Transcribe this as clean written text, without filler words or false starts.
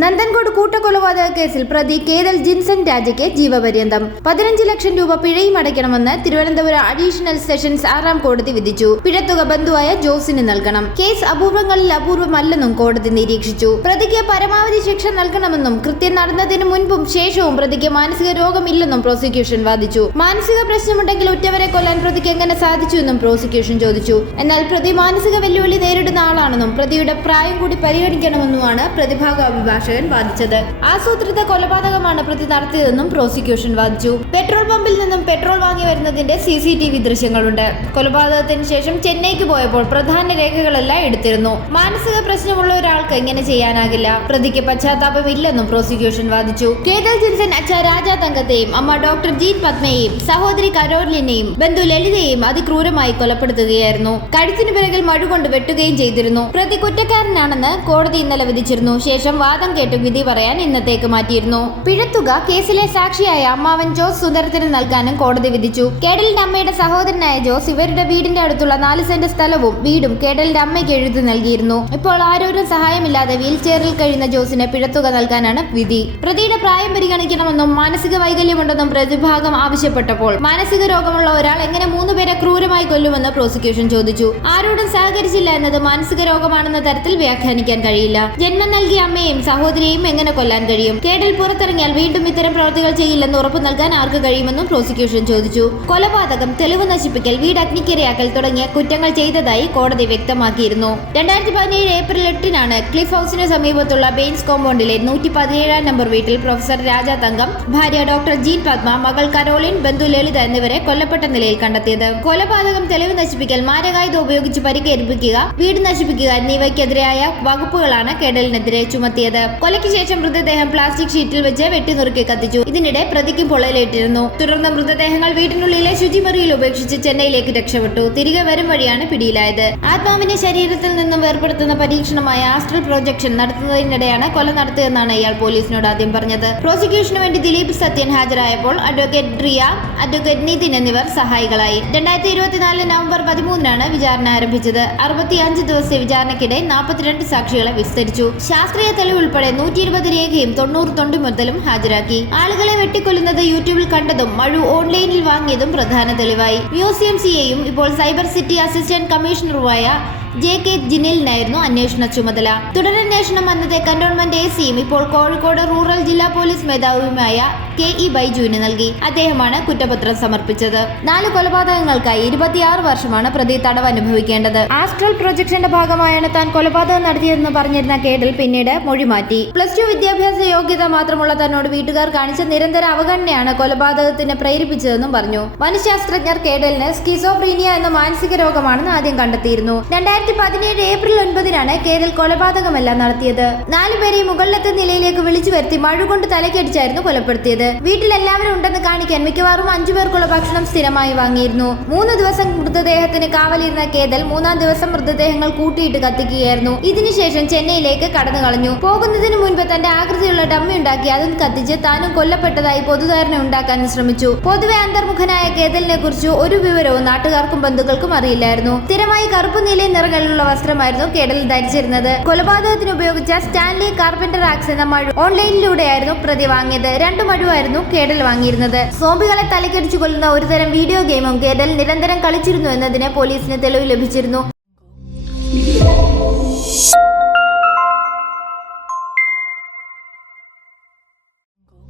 നന്ദൻകോട് കൂട്ടക്കൊലപാതക കേസിൽ പ്രതി കേതൽ ജിൻസൺ രാജയ്ക്ക് ജീവപര്യന്തം 15 ലക്ഷം രൂപ പിഴയും അടയ്ക്കണമെന്ന് തിരുവനന്തപുരം അഡീഷണൽ സെഷൻസ് 6ാം കോടതി വിധിച്ചു. പിഴത്തുക ബന്ധുവായ ജോസിന് നൽകണം. കേസ് അപൂർവങ്ങളിൽ അപൂർവമല്ലെന്നും കോടതി നിരീക്ഷിച്ചു. പ്രതിക്ക് പരമാവധി ശിക്ഷ നൽകണമെന്നും കൃത്യം നടന്നതിന് മുൻപും ശേഷവും പ്രതിക്ക് മാനസിക രോഗമില്ലെന്നും പ്രോസിക്യൂഷൻ വാദിച്ചു. മാനസിക പ്രശ്നമുണ്ടെങ്കിൽ ഉറ്റവരെ കൊല്ലാൻ പ്രതിക്ക് എങ്ങനെ സാധിച്ചു എന്നും പ്രോസിക്യൂഷൻ ചോദിച്ചു. എന്നാൽ പ്രതി മാനസിക വെല്ലുവിളി നേരിടുന്ന ആളാണെന്നും പ്രതിയുടെ പ്രായം കൂടി പരിഗണിക്കണമെന്നുമാണ് പ്രതിഭാഗ അഭിഭാഷകൻ വാദിച്ചത്. ആസൂത്രിത കൊലപാതകമാണ് പ്രതി നടത്തിയതെന്നും പ്രോസിക്യൂഷൻ വാദിച്ചു. പെട്രോൾ പമ്പിൽ നിന്നും പെട്രോൾ വാങ്ങി വരുന്നതിന്റെ CCTV ദൃശ്യങ്ങളുണ്ട്. കൊലപാതകത്തിന് ശേഷം ചെന്നൈക്ക് പോയപ്പോൾ പ്രധാന രേഖകളെല്ലാം എടുത്തിരുന്നു. മാനസിക പ്രശ്നമുള്ള ഒരാൾക്ക് ഇങ്ങനെ ചെയ്യാനാകില്ല. പ്രതിക്ക് പശ്ചാത്താപമില്ലെന്നും പ്രോസിക്യൂഷൻ വാദിച്ചു. കേതൽ ജിൻസൺ അച്ഛ രാജാ തങ്കത്തെയും അമ്മ ഡോക്ടർ ജീൻ പത്മയെയും സഹോദരി കരോലിനെയും ബന്ധു ലളിതയെയും അതിക്രൂരമായി കൊലപ്പെടുത്തുകയായിരുന്നു. കഴുത്തിന് പിറകിൽ മഴുകൊണ്ട് വെട്ടുകയും ചെയ്തിരുന്നു. പ്രതി കുറ്റക്കാരനാണെന്ന് കോടതി ഇന്നലെ വിധിച്ചിരുന്നു. ശേഷം വാദം കേട്ട് വിധി പറയാൻ ഇന്നത്തേക്ക് മാറ്റിയിരുന്നു. പിഴത്തുക കേസിലെ സാക്ഷിയായ അമ്മാവൻ ജോസ് സുന്ദരത്തിന് നൽകാനും കോടതി വിധിച്ചു. കേഡലിന്റെ അമ്മയുടെ സഹോദരനായ ജോസ് ഇവരുടെ വീടിന്റെ അടുത്തുള്ള 4 സെന്റ് സ്ഥലവും വീടും കേഡലിന്റെ അമ്മയ്ക്ക് എഴുതി നൽകിയിരുന്നു. ഇപ്പോൾ ആരോരും സഹായമില്ലാതെ വീൽ ചെയറിൽ കഴിയുന്ന ജോസിന് പിഴത്തുക നൽകാനാണ് വിധി. പ്രതിയുടെ പ്രായം പരിഗണിക്കണമെന്നും മാനസിക വൈകല്യമുണ്ടെന്നും പ്രതിഭാഗം ആവശ്യപ്പെട്ടപ്പോൾ മാനസിക രോഗമുള്ള ഒരാൾ എങ്ങനെ 3 പേരെ ക്രൂരമായി കൊല്ലുമെന്ന് പ്രോസിക്യൂഷൻ ചോദിച്ചു. ആരോടും സഹകരിച്ചില്ല എന്നത് മാനസിക രോഗമാണെന്ന തരത്തിൽ വ്യാഖ്യാനിക്കാൻ കഴിയില്ല. ജന്മം നൽകിയ അമ്മയെയും സഹോദരിയെയും എങ്ങനെ കൊല്ലാൻ കഴിയും? കേഡൽ പുറത്തിറങ്ങിയാൽ വീണ്ടും ഇത്തരം പ്രവർത്തികൾ ചെയ്യില്ലെന്ന് ഉറപ്പു നൽകാൻ ആർക്ക് കഴിയുമെന്നും പ്രോസിക്യൂഷൻ ചോദിച്ചു. കൊലപാതകം, തെളിവ് നശിപ്പിക്കൽ, വീട് അഗ്നിക്കിരയാക്കൽ തുടങ്ങിയ കുറ്റങ്ങൾ ചെയ്തതായി കോടതി വ്യക്തമാക്കിയിരുന്നു. 2017 ഏപ്രിൽ 8-നാണ് ക്ലിഫ് ഹൗസിന് സമീപത്തുള്ള ബെയിൻസ് കോമ്പൗണ്ടിലെ 117-ാം നമ്പർ വീട്ടിൽ പ്രൊഫസർ രാജാ തങ്കം, ഭാര്യ ഡോക്ടർ ജീൻ പത്മ, മകൾ കരോലിൻ, ബന്ധു ലളിത എന്നിവരെ കൊല്ലപ്പെട്ട നിലയിൽ കണ്ടെത്തിയത്. കൊലപാതകം, തെളിവ് നശിപ്പിക്കൽ, മാരകായുധം ഉപയോഗിച്ച് പരിക്കേൽപ്പിക്കുക, വീട് നശിപ്പിക്കുക എന്നിവയ്ക്കെതിരായ വകുപ്പുകളാണ് കേഡലിനെതിരെ ചുമത്തിയത്. കൊലയ്ക്ക് ശേഷം മൃതദേഹം പ്ലാസ്റ്റിക് ഷീറ്റിൽ വെച്ച് വെട്ടിനുറുക്കി കത്തിച്ചു. ഇതിനിടെ പ്രതിക്കും പൊള്ളലേറ്റിരുന്നു. തുടർന്ന് മൃതദേഹങ്ങൾ വീടിനുള്ളിലെ ശുചിമുറിയിൽ ഉപേക്ഷിച്ച് ചെന്നൈയിലേക്ക് രക്ഷപ്പെട്ടു. തിരികെ വരും വഴിയാണ് പിടിയിലായത്. ആത്മാവിനെ ശരീരത്തിൽ നിന്നും വേർപെടുത്തുന്ന പരീക്ഷണമായ ആസ്ട്രൽ പ്രൊജക്ഷൻ നടത്തുന്നതിനിടെയാണ് കൊല നടത്തിയതെന്നാണ് ഇയാൾ പോലീസിനോട് ആദ്യം പറഞ്ഞത്. പ്രോസിക്യൂഷന് വേണ്ടി ദിലീപ് സത്യൻ ഹാജരായപ്പോൾ അഡ്വക്കേറ്റ് റിയ, അഡ്വക്കേറ്റ് നിതിൻ എന്നിവർ സഹായികളായി. 2024 നവംബർ 13-നാണ് വിചാരണ ആരംഭിച്ചത്. 65 ദിവസത്തെ വിചാരണയ്ക്കിടെ 42 സാക്ഷികളെ വിസ്തരിച്ചു. ശാസ്ത്രീയ തെളിവ് ഉൾപ്പെടെ 120 രേഖയും 90 തൊണ്ടിമുതലും ഹാജരാക്കി. ആളുകളെ വെട്ടിക്കൊല്ലുന്നത് യൂട്യൂബിൽ കണ്ടതും മഴു ഓൺലൈനിൽ വാങ്ങിയതും പ്രധാന തെളിവായി. മ്യൂസിയം CAയും ഇപ്പോൾ സൈബർ സിറ്റി അസിസ്റ്റന്റ് കമ്മീഷണറുമായ JK ജിനിലിനായിരുന്നു അന്വേഷണ ചുമതല. തുടരന്വേഷണം അന്നത്തെ കന്റോൺമെന്റ് ACയും ഇപ്പോൾ കോഴിക്കോട് റൂറൽ ജില്ലാ പോലീസ് മേധാവിയുമായ KE ബൈജുവിന് നൽകി. അദ്ദേഹമാണ് കുറ്റപത്രം സമർപ്പിച്ചത്. 4 കൊലപാതകങ്ങൾക്കായി 26 വർഷമാണ് പ്രതി തടവ് അനുഭവിക്കേണ്ടത്. ആസ്ട്രൽ പ്രൊജക്ഷന്റെ ഭാഗമായാണ് താൻ കൊലപാതകം നടത്തിയതെന്ന് പറഞ്ഞിരുന്ന കേഡൽ പിന്നീട് മൊഴി മാറ്റി. +2 വിദ്യാഭ്യാസ യോഗ്യത മാത്രമുള്ള തന്നോട് വീട്ടുകാർ കാണിച്ച നിരന്തര അവഗണനയാണ് കൊലപാതകത്തിന് പ്രേരിപ്പിച്ചതെന്നും പറഞ്ഞു. മനഃശാസ്ത്രജ്ഞർ കേഡലിന് സ്കിസോഫ്രീനിയ എന്ന മാനസിക രോഗമാണെന്ന് ആദ്യം കണ്ടെത്തിയിരുന്നു. 2017 ഏപ്രിൽ 9-നാണ് കേഡൽ കൊലപാതകമെല്ലാം നടത്തിയത്. 4 പേരെയും മുകളിലത്തെ നിലയിലേക്ക് വിളിച്ചു വരുത്തി മഴുകൊണ്ട് തലക്കടിച്ചായിരുന്നു കൊലപ്പെടുത്തിയത്. വീട്ടിൽ എല്ലാവരും ഉണ്ടെന്ന് കാണിക്കാൻ മിക്കവാറും 5 പേർക്കുള്ള ഭക്ഷണം സ്ഥിരമായി വാങ്ങിയിരുന്നു. 3 ദിവസം മൃതദേഹത്തിന് കാവലിരുന്ന കേതൽ 3-ാം ദിവസം മൃതദേഹങ്ങൾ കൂട്ടിയിട്ട് കത്തിക്കുകയായിരുന്നു. ഇതിനുശേഷം ചെന്നൈയിലേക്ക് കടന്നു കളഞ്ഞു. പോകുന്നതിന് മുൻപ് തന്റെ ആകൃതിയുള്ള ഡമ്മി ഉണ്ടാക്കി അതും കത്തിച്ച് താനും കൊല്ലപ്പെട്ടതായി പൊതുധാരണ ഉണ്ടാക്കാൻ ശ്രമിച്ചു. പൊതുവെ അന്തർമുഖനായ കേതലിനെ കുറിച്ച് ഒരു വിവരവും നാട്ടുകാർക്കും ബന്ധുക്കൾക്കും അറിയില്ലായിരുന്നു. സ്ഥിരമായി കറുപ്പ് നീല നിറങ്ങളിലുള്ള വസ്ത്രമായിരുന്നു കേഡൽ ധരിച്ചിരുന്നത്. കൊലപാതകത്തിന് ഉപയോഗിച്ച സ്റ്റാൻലി കാർപെന്റർ ആക്സ് എന്ന മഴു ഓൺലൈനിലൂടെയായിരുന്നു പ്രതി വാങ്ങിയത്. 2 മഴുവായിരുന്നു കേഡൽ വാങ്ങിയിരുന്നത്. സോംബികളെ തലക്കടിച്ചു കൊല്ലുന്ന ഒരുതരം വീഡിയോ ഗെയിമും കേഡൽ നിരന്തരം കളിച്ചിരുന്നു എന്നതിന് പോലീസിന് തെളിവ് ലഭിച്ചിരുന്നു.